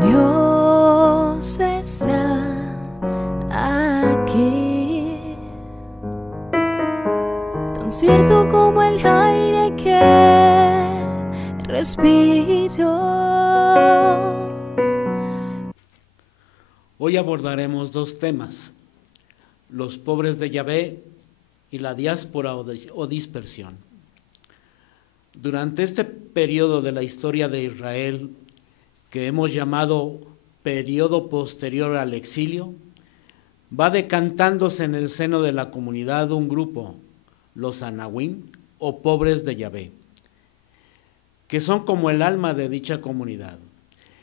Dios está aquí, tan cierto como el aire que respiro. Hoy abordaremos dos temas: los pobres de Yahvé y la diáspora o dispersión. Durante este periodo de la historia de Israel, que hemos llamado periodo posterior al exilio, va decantándose en el seno de la comunidad un grupo, los Anahuim o pobres de Yahvé, que son como el alma de dicha comunidad.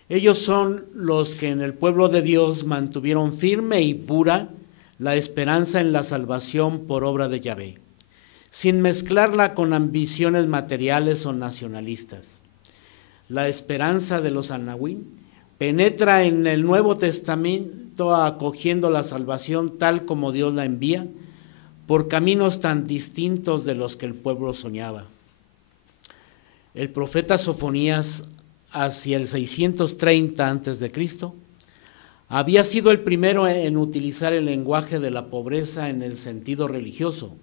Ellos son los que en el pueblo de Dios mantuvieron firme y pura la esperanza en la salvación por obra de Yahvé, sin mezclarla con ambiciones materiales o nacionalistas. La esperanza de los Anahuim penetra en el Nuevo Testamento acogiendo la salvación tal como Dios la envía, por caminos tan distintos de los que el pueblo soñaba. El profeta Sofonías, hacia el 630 a.C., había sido el primero en utilizar el lenguaje de la pobreza en el sentido religioso.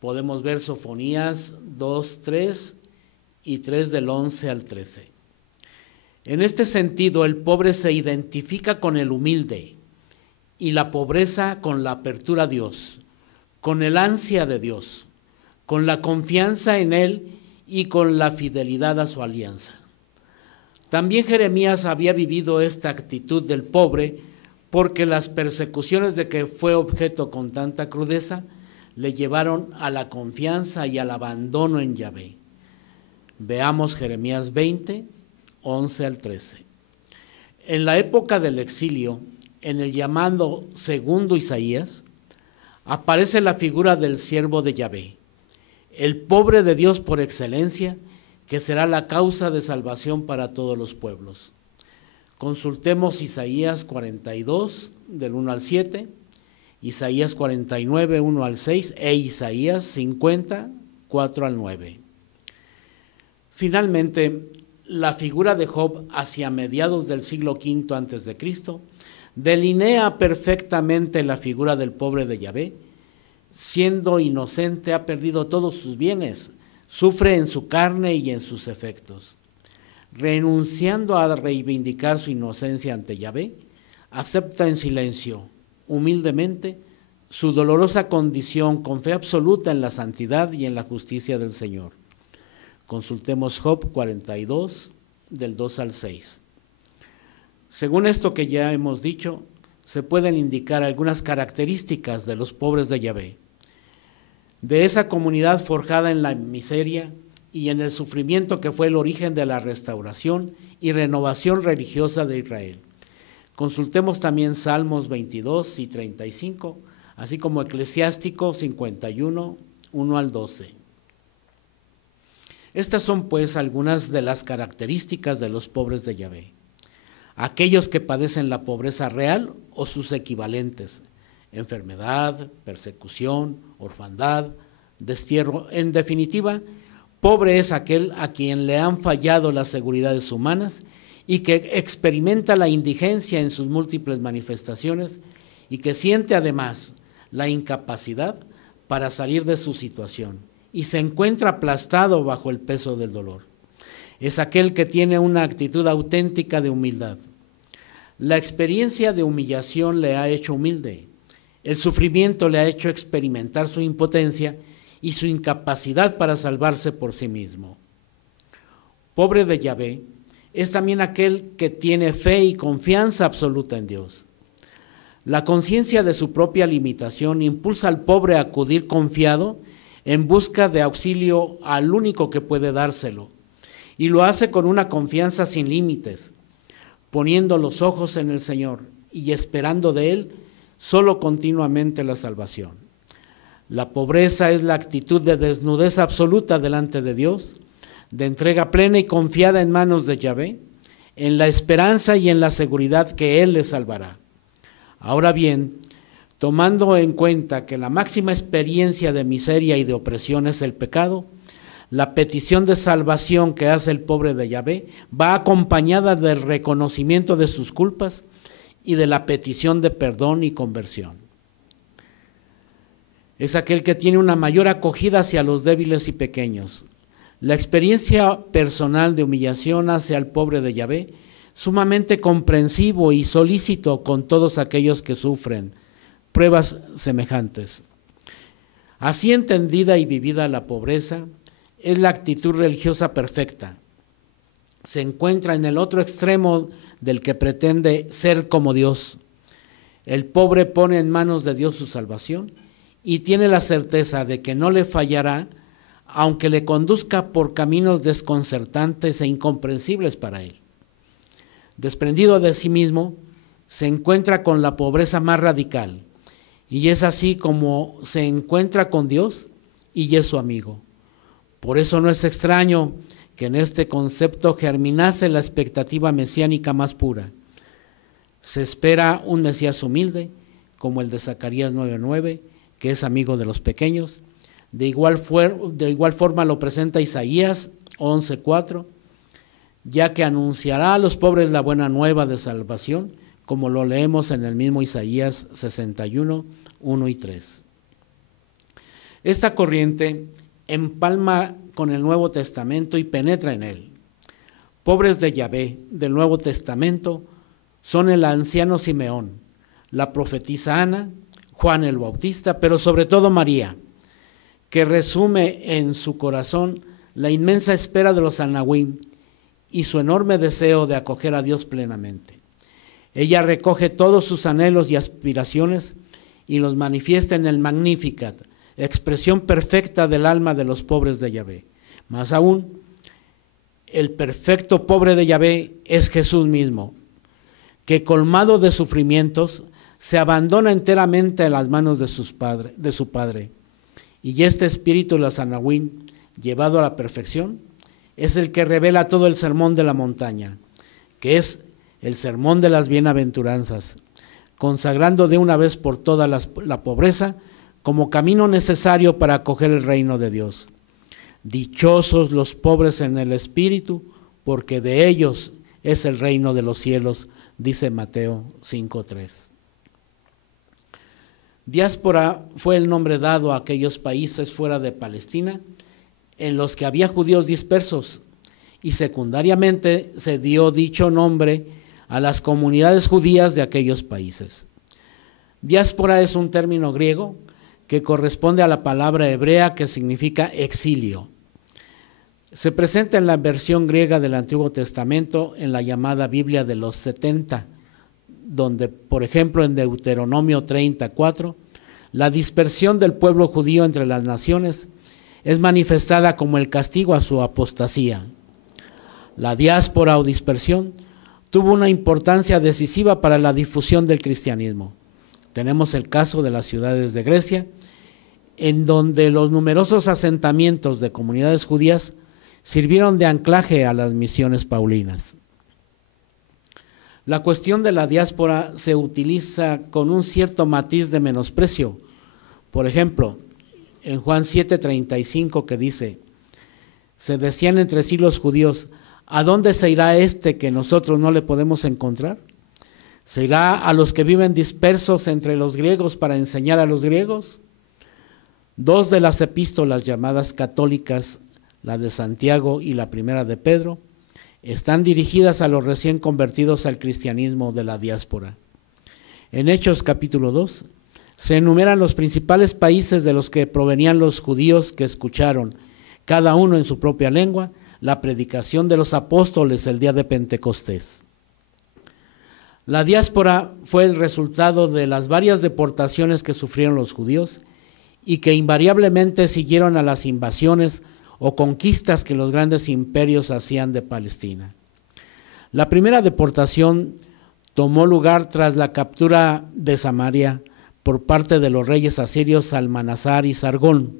Podemos ver Sofonías 2:3 y 3 del 11 al 13. En este sentido, el pobre se identifica con el humilde y la pobreza con la apertura a Dios, con el ansia de Dios, con la confianza en Él y con la fidelidad a su alianza. También Jeremías había vivido esta actitud del pobre porque las persecuciones de que fue objeto con tanta crudeza le llevaron a la confianza y al abandono en Yahvé. Veamos Jeremías 20, 11 al 13. En la época del exilio, en el llamado segundo Isaías, aparece la figura del siervo de Yahvé, el pobre de Dios por excelencia, que será la causa de salvación para todos los pueblos. Consultemos Isaías 42, del 1 al 7, Isaías 49, 1 al 6 e Isaías 50, 4 al 9. Finalmente, la figura de Job hacia mediados del siglo V a.C. delinea perfectamente la figura del pobre de Yahvé. Siendo inocente, ha perdido todos sus bienes, sufre en su carne y en sus efectos. Renunciando a reivindicar su inocencia ante Yahvé, acepta en silencio, humildemente, su dolorosa condición con fe absoluta en la santidad y en la justicia del Señor. Consultemos Job 42, del 2 al 6. Según esto que ya hemos dicho, se pueden indicar algunas características de los pobres de Yahvé, de esa comunidad forjada en la miseria y en el sufrimiento que fue el origen de la restauración y renovación religiosa de Israel. Consultemos también Salmos 22 y 35, así como Eclesiástico 51, 1 al 12. Estas son pues algunas de las características de los pobres de Yahvé. Aquellos que padecen la pobreza real o sus equivalentes, enfermedad, persecución, orfandad, destierro. En definitiva, pobre es aquel a quien le han fallado las seguridades humanas y que experimenta la indigencia en sus múltiples manifestaciones y que siente además la incapacidad para salir de su situación y se encuentra aplastado bajo el peso del dolor. Es aquel que tiene una actitud auténtica de humildad. La experiencia de humillación le ha hecho humilde. El sufrimiento le ha hecho experimentar su impotencia y su incapacidad para salvarse por sí mismo. Pobre de Yahvé es también aquel que tiene fe y confianza absoluta en Dios. La conciencia de su propia limitación impulsa al pobre a acudir confiado en busca de auxilio al único que puede dárselo, y lo hace con una confianza sin límites, poniendo los ojos en el Señor y esperando de Él solo continuamente la salvación. La pobreza es la actitud de desnudez absoluta delante de Dios, de entrega plena y confiada en manos de Yahvé, en la esperanza y en la seguridad que Él le salvará. Ahora bien, tomando en cuenta que la máxima experiencia de miseria y de opresión es el pecado, La petición de salvación que hace el pobre de Yahvé va acompañada del reconocimiento de sus culpas y de la petición de perdón y conversión. Es aquel que tiene una mayor acogida hacia los débiles y pequeños. La experiencia personal de humillación hace al pobre de Yahvé sumamente comprensivo y solícito con todos aquellos que sufren pruebas semejantes. Así entendida y vivida la pobreza, es la actitud religiosa perfecta. Se encuentra en el otro extremo del que pretende ser como Dios. El pobre pone en manos de Dios su salvación y tiene la certeza de que no le fallará, aunque le conduzca por caminos desconcertantes e incomprensibles para él. Desprendido de sí mismo, se encuentra con la pobreza más radical, y es así como se encuentra con Dios y es su amigo. Por eso no es extraño que en este concepto germinase la expectativa mesiánica más pura. Se espera un Mesías humilde, como el de Zacarías 9:9, que es amigo de los pequeños. De igual forma lo presenta Isaías 11:4, ya que anunciará a los pobres la buena nueva de salvación, como lo leemos en el mismo Isaías 61:1 y 3. Esta corriente empalma con el Nuevo Testamento y penetra en él. Pobres de Yahvé del Nuevo Testamento son el anciano Simeón, la profetisa Ana, Juan el Bautista, pero sobre todo María, que resume en su corazón la inmensa espera de los anahuim y su enorme deseo de acoger a Dios plenamente. Ella recoge todos sus anhelos y aspiraciones y los manifiesta en el Magnificat, expresión perfecta del alma de los pobres de Yahvé. Más aún, el perfecto pobre de Yahvé es Jesús mismo, que colmado de sufrimientos, se abandona enteramente en las manos de su Padre. Y este espíritu de los anahuim, llevado a la perfección, es el que revela todo el sermón de la montaña, que es el sermón de las bienaventuranzas, consagrando de una vez por todas la pobreza como camino necesario para acoger el reino de Dios. Dichosos los pobres en el espíritu, porque de ellos es el reino de los cielos, dice Mateo 5:3. Diáspora fue el nombre dado a aquellos países fuera de Palestina en los que había judíos dispersos, y secundariamente se dio dicho nombre a las comunidades judías de aquellos países. Diáspora es un término griego que corresponde a la palabra hebrea que significa exilio. Se presenta en la versión griega del Antiguo Testamento en la llamada Biblia de los 70, donde, por ejemplo, en Deuteronomio 34, la dispersión del pueblo judío entre las naciones es manifestada como el castigo a su apostasía. La diáspora o dispersión tuvo una importancia decisiva para la difusión del cristianismo. Tenemos el caso de las ciudades de Grecia, en donde los numerosos asentamientos de comunidades judías sirvieron de anclaje a las misiones paulinas. La cuestión de la diáspora se utiliza con un cierto matiz de menosprecio. Por ejemplo, en Juan 7:35 que dice, se decían entre sí los judíos, ¿a dónde se irá este que nosotros no le podemos encontrar? ¿Se irá a los que viven dispersos entre los griegos para enseñar a los griegos? Dos de las epístolas llamadas católicas, la de Santiago y la primera de Pedro, están dirigidas a los recién convertidos al cristianismo de la diáspora. En Hechos capítulo 2 se enumeran los principales países de los que provenían los judíos que escucharon, cada uno en su propia lengua, la predicación de los apóstoles el día de Pentecostés. La diáspora fue el resultado de las varias deportaciones que sufrieron los judíos y que invariablemente siguieron a las invasiones o conquistas que los grandes imperios hacían de Palestina. La primera deportación tomó lugar tras la captura de Samaria por parte de los reyes asirios Salmanasar y Sargón,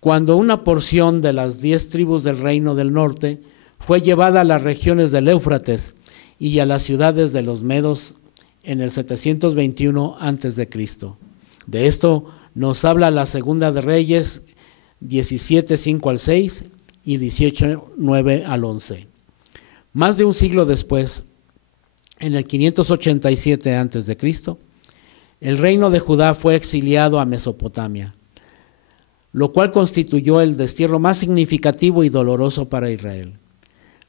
cuando una porción de las 10 tribus del reino del norte fue llevada a las regiones del Éufrates y a las ciudades de los medos en el 721 a.C. De esto nos habla la Segunda de Reyes 17:5 al 6 y 18:9 al 11. Más de un siglo después, en el 587 a.C., el reino de Judá fue exiliado a Mesopotamia, lo cual constituyó el destierro más significativo y doloroso para Israel.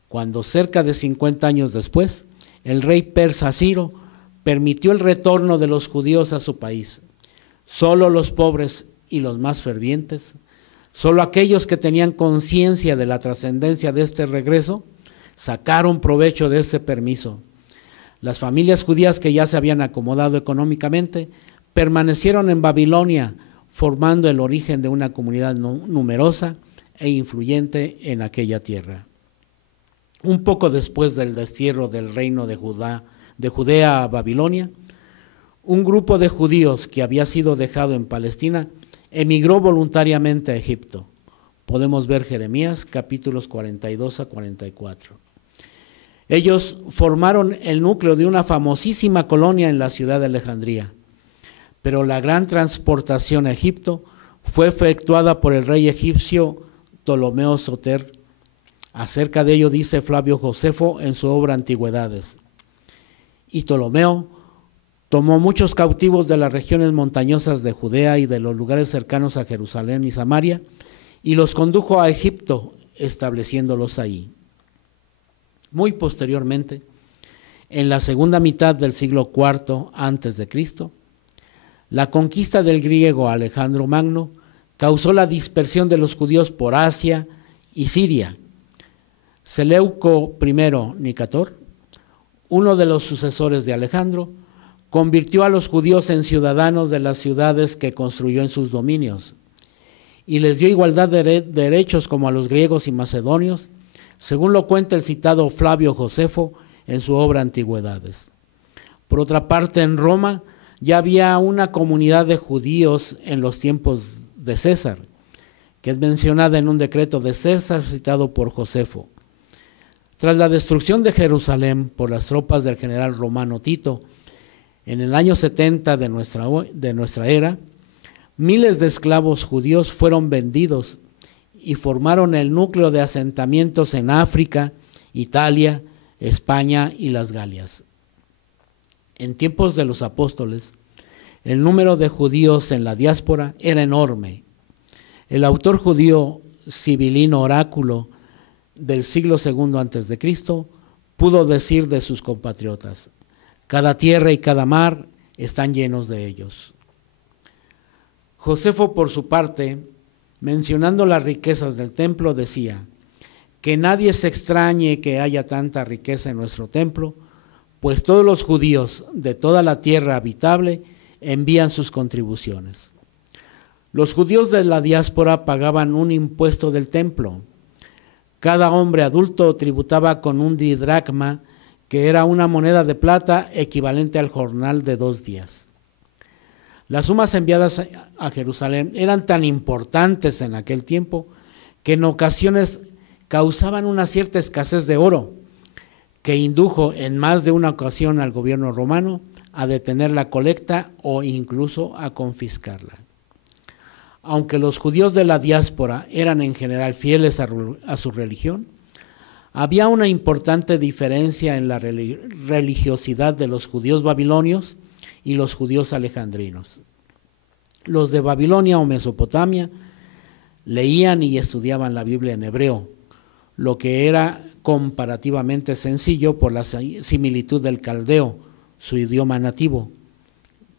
Cuando cerca de 50 años después, el rey persa Ciro permitió el retorno de los judíos a su país. Solo los pobres y los más fervientes, solo aquellos que tenían conciencia de la trascendencia de este regreso, sacaron provecho de ese permiso. Las familias judías que ya se habían acomodado económicamente permanecieron en Babilonia, formando el origen de una comunidad numerosa e influyente en aquella tierra. Un poco después del destierro del reino de Judea a Babilonia, un grupo de judíos que había sido dejado en Palestina emigró voluntariamente a Egipto. Podemos ver Jeremías capítulos 42 a 44. Ellos formaron el núcleo de una famosísima colonia en la ciudad de Alejandría, pero la gran transportación a Egipto fue efectuada por el rey egipcio Ptolomeo Soter. Acerca de ello dice Flavio Josefo en su obra Antigüedades. Y Ptolomeo tomó muchos cautivos de las regiones montañosas de Judea y de los lugares cercanos a Jerusalén y Samaria, y los condujo a Egipto, estableciéndolos ahí. Muy posteriormente, en la segunda mitad del siglo IV a.C., la conquista del griego Alejandro Magno causó la dispersión de los judíos por Asia y Siria. Seleuco I Nicator, uno de los sucesores de Alejandro, convirtió a los judíos en ciudadanos de las ciudades que construyó en sus dominios y les dio igualdad de derechos como a los griegos y macedonios, según lo cuenta el citado Flavio Josefo en su obra Antigüedades. Por otra parte, en Roma ya había una comunidad de judíos en los tiempos de César, que es mencionada en un decreto de César citado por Josefo. Tras la destrucción de Jerusalén por las tropas del general romano Tito, en el año 70 de nuestra era, miles de esclavos judíos fueron vendidos y formaron el núcleo de asentamientos en África, Italia, España y las Galias. En tiempos de los apóstoles, el número de judíos en la diáspora era enorme. El autor judío Cibilino Oráculo del siglo II a.C. pudo decir de sus compatriotas: cada tierra y cada mar están llenos de ellos. Josefo, por su parte, mencionando las riquezas del templo, decía: que nadie se extrañe que haya tanta riqueza en nuestro templo, pues todos los judíos de toda la tierra habitable envían sus contribuciones. Los judíos de la diáspora pagaban un impuesto del templo. Cada hombre adulto tributaba con un didracma, que era una moneda de plata equivalente al jornal de 2 días. Las sumas enviadas a Jerusalén eran tan importantes en aquel tiempo que en ocasiones causaban una cierta escasez de oro, que indujo en más de una ocasión al gobierno romano a detener la colecta o incluso a confiscarla. Aunque los judíos de la diáspora eran en general fieles a su religión, había una importante diferencia en la religiosidad de los judíos babilonios y los judíos alejandrinos. Los de Babilonia o Mesopotamia leían y estudiaban la Biblia en hebreo, lo que era comparativamente sencillo por la similitud del caldeo, su idioma nativo,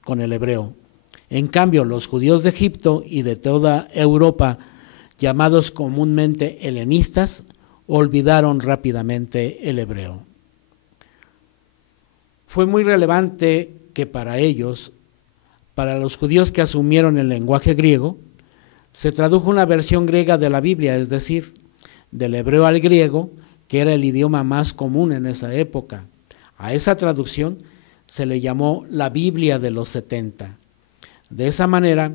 con el hebreo. En cambio, los judíos de Egipto y de toda Europa, llamados comúnmente helenistas, olvidaron rápidamente el hebreo. Fue muy relevante que para ellos, para los judíos que asumieron el lenguaje griego, se tradujo una versión griega de la Biblia, es decir, del hebreo al griego, que era el idioma más común en esa época. A esa traducción se le llamó la Biblia de los 70. De esa manera,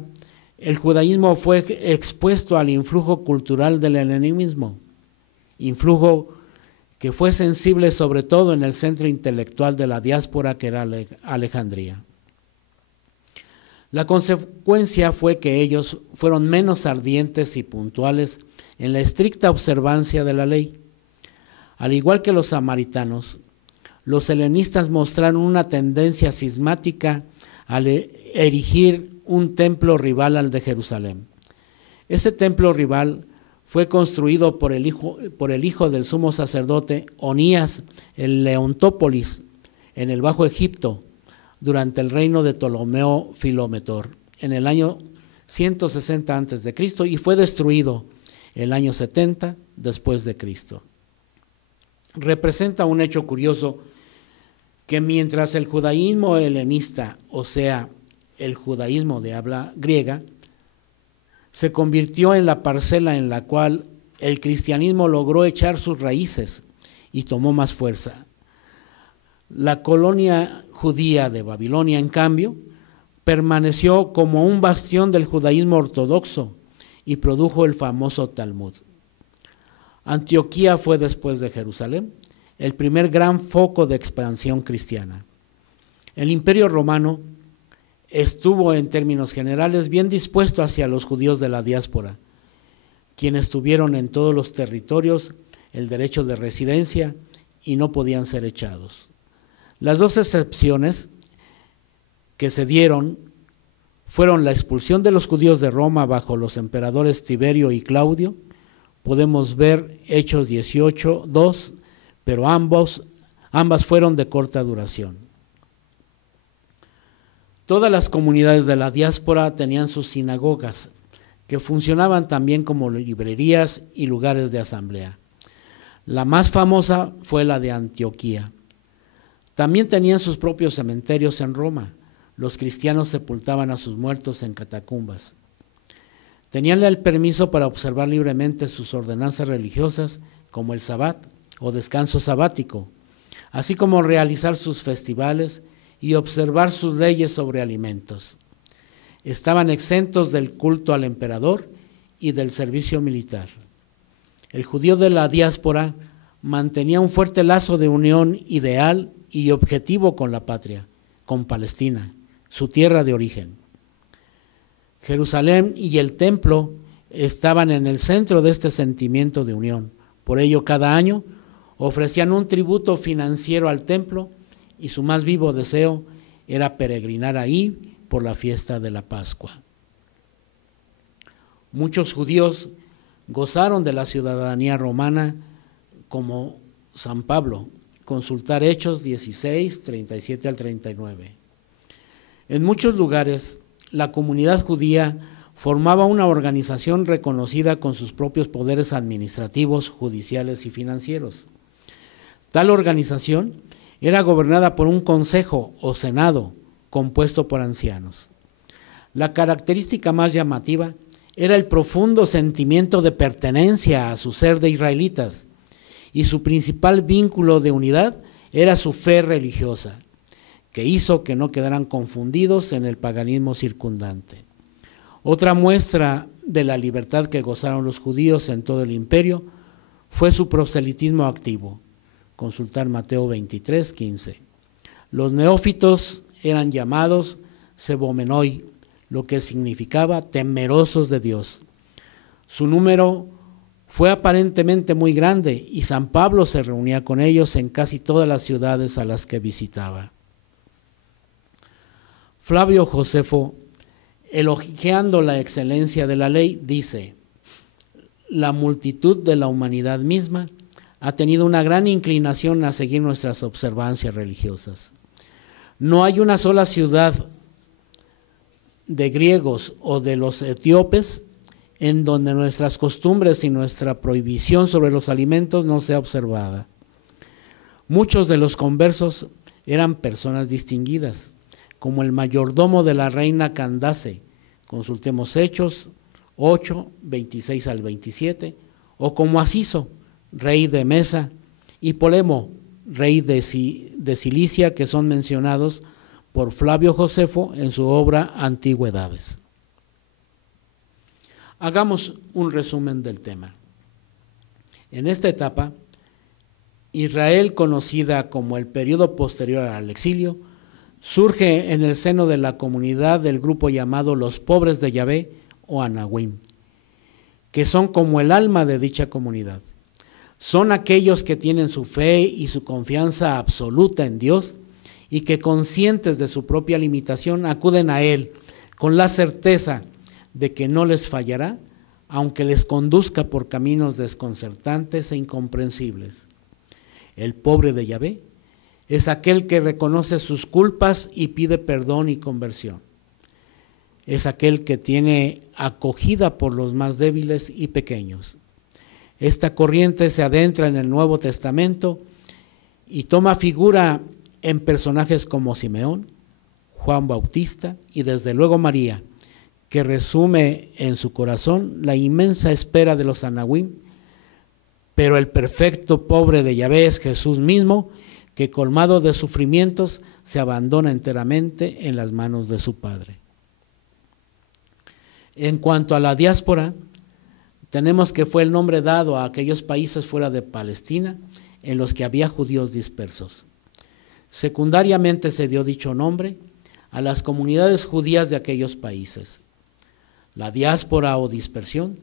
el judaísmo fue expuesto al influjo cultural del helenismo, influjo que fue sensible sobre todo en el centro intelectual de la diáspora, que era Alejandría. La consecuencia fue que ellos fueron menos ardientes y puntuales en la estricta observancia de la ley. Al igual que los samaritanos, los helenistas mostraron una tendencia cismática al erigir un templo rival al de Jerusalén. Ese templo rival fue construido por el hijo del sumo sacerdote Onías en Leontópolis, en el Bajo Egipto, durante el reino de Ptolomeo Filómetor, en el año 160 a.C., y fue destruido el año 70 después de Cristo. Representa un hecho curioso que mientras el judaísmo helenista, o sea, el judaísmo de habla griega, se convirtió en la parcela en la cual el cristianismo logró echar sus raíces y tomó más fuerza. La colonia judía de Babilonia, en cambio, permaneció como un bastión del judaísmo ortodoxo y produjo el famoso Talmud. Antioquía fue, después de Jerusalén, el primer gran foco de expansión cristiana. El Imperio Romano estuvo, en términos generales, bien dispuesto hacia los judíos de la diáspora, quienes tuvieron en todos los territorios el derecho de residencia y no podían ser echados. Las dos excepciones que se dieron fueron la expulsión de los judíos de Roma bajo los emperadores Tiberio y Claudio. Podemos ver Hechos 18:2, pero ambas fueron de corta duración. Todas las comunidades de la diáspora tenían sus sinagogas, que funcionaban también como librerías y lugares de asamblea. La más famosa fue la de Antioquía. También tenían sus propios cementerios en Roma. Los cristianos sepultaban a sus muertos en catacumbas. Tenían el permiso para observar libremente sus ordenanzas religiosas, como el Sabbat o descanso sabático, así como realizar sus festivales y observar sus leyes sobre alimentos. Estaban exentos del culto al emperador y del servicio militar. El judío de la diáspora mantenía un fuerte lazo de unión ideal y objetivo con la patria, con Palestina, su tierra de origen. Jerusalén y el templo estaban en el centro de este sentimiento de unión. Por ello, cada año ofrecían un tributo financiero al templo y su más vivo deseo era peregrinar ahí por la fiesta de la Pascua. Muchos judíos gozaron de la ciudadanía romana, como San Pablo, consultar Hechos 16, 37 al 39. En muchos lugares, la comunidad judía formaba una organización reconocida con sus propios poderes administrativos, judiciales y financieros. Tal organización era gobernada por un consejo o senado compuesto por ancianos. La característica más llamativa era el profundo sentimiento de pertenencia a su ser de israelitas, y su principal vínculo de unidad era su fe religiosa, que hizo que no quedaran confundidos en el paganismo circundante. Otra muestra de la libertad que gozaron los judíos en todo el imperio fue su proselitismo activo. Consultar Mateo 23, 15. Los neófitos eran llamados sebomenoi, lo que significaba temerosos de Dios. Su número fue aparentemente muy grande y San Pablo se reunía con ellos en casi todas las ciudades a las que visitaba. Flavio Josefo, elogiando la excelencia de la ley, dice: la multitud de la humanidad misma ha tenido una gran inclinación a seguir nuestras observancias religiosas. No hay una sola ciudad de griegos o de los etíopes en donde nuestras costumbres y nuestra prohibición sobre los alimentos no sea observada. Muchos de los conversos eran personas distinguidas, como el mayordomo de la reina Candace, consultemos Hechos 8, 26 al 27, o como Asiso, rey de Mesa, y Polemo, rey de Cilicia, que son mencionados por Flavio Josefo en su obra Antigüedades. Hagamos un resumen del tema. En esta etapa, Israel, conocida como el periodo posterior al exilio, surge en el seno de la comunidad del grupo llamado los pobres de Yahvé o Anahuim, que son como el alma de dicha comunidad. Son aquellos que tienen su fe y su confianza absoluta en Dios y que, conscientes de su propia limitación, acuden a Él con la certeza de que no les fallará, aunque les conduzca por caminos desconcertantes e incomprensibles. El pobre de Yahvé es aquel que reconoce sus culpas y pide perdón y conversión. Es aquel que tiene acogida por los más débiles y pequeños. Esta corriente se adentra en el Nuevo Testamento y toma figura en personajes como Simeón, Juan Bautista y desde luego María, que resume en su corazón la inmensa espera de los Anahuim, pero el perfecto pobre de Yahvé es Jesús mismo, que colmado de sufrimientos se abandona enteramente en las manos de su Padre. En cuanto a la diáspora, tenemos que fue el nombre dado a aquellos países fuera de Palestina en los que había judíos dispersos. Secundariamente se dio dicho nombre a las comunidades judías de aquellos países. La diáspora o dispersión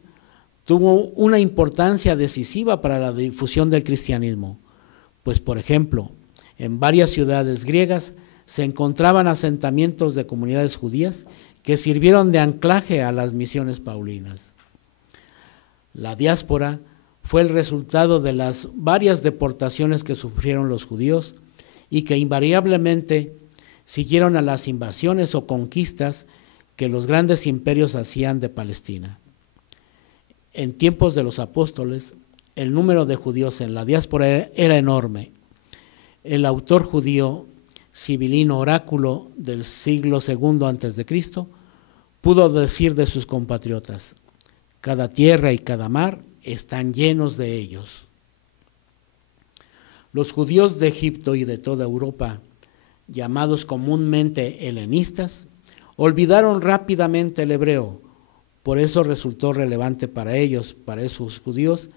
tuvo una importancia decisiva para la difusión del cristianismo, pues por ejemplo, en varias ciudades griegas se encontraban asentamientos de comunidades judías que sirvieron de anclaje a las misiones paulinas. La diáspora fue el resultado de las varias deportaciones que sufrieron los judíos y que invariablemente siguieron a las invasiones o conquistas que los grandes imperios hacían de Palestina. En tiempos de los apóstoles, el número de judíos en la diáspora era enorme. El autor judío Cibilino Oráculo del siglo II a.C. pudo decir de sus compatriotas: cada tierra y cada mar están llenos de ellos. Los judíos de Egipto y de toda Europa, llamados comúnmente helenistas, olvidaron rápidamente el hebreo. Por eso resultó relevante para ellos, para esos judíos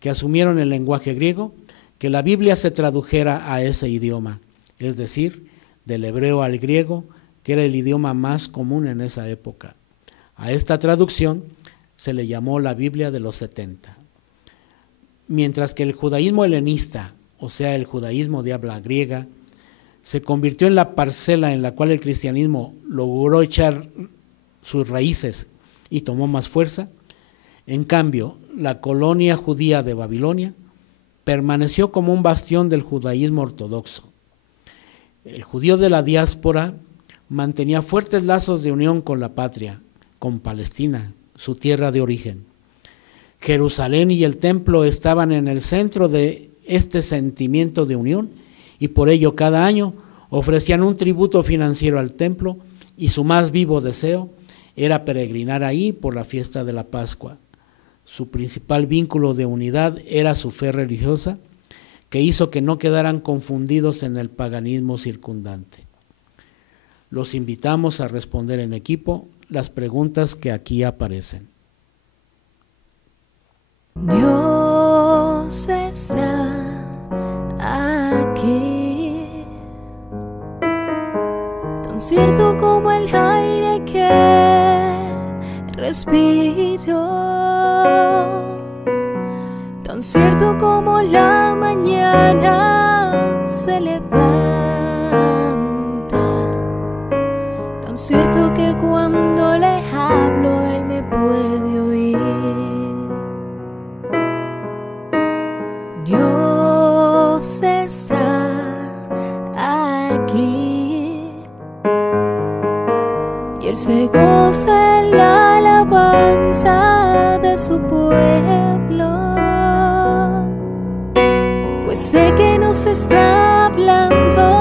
que asumieron el lenguaje griego, que la Biblia se tradujera a ese idioma, es decir, del hebreo al griego, que era el idioma más común en esa época. A esta traducción se le llamó la Biblia de los 70. Mientras que el judaísmo helenista, o sea, el judaísmo de habla griega, se convirtió en la parcela en la cual el cristianismo logró echar sus raíces y tomó más fuerza. En cambio, la colonia judía de Babilonia permaneció como un bastión del judaísmo ortodoxo. El judío de la diáspora mantenía fuertes lazos de unión con la patria, con Palestina, su tierra de origen. Jerusalén y el templo estaban en el centro de este sentimiento de unión y por ello cada año ofrecían un tributo financiero al templo y su más vivo deseo era peregrinar ahí por la fiesta de la Pascua. Su principal vínculo de unidad era su fe religiosa, que hizo que no quedaran confundidos en el paganismo circundante. Los invitamos a responder en equipo las preguntas que aquí aparecen. Dios está aquí, tan cierto como el aire que respiro, tan cierto como la mañana se levanta, tan cierto que cuando le hablo él me puede oír. Dios está aquí y él se goza en la alabanza de su pueblo, pues sé que nos está hablando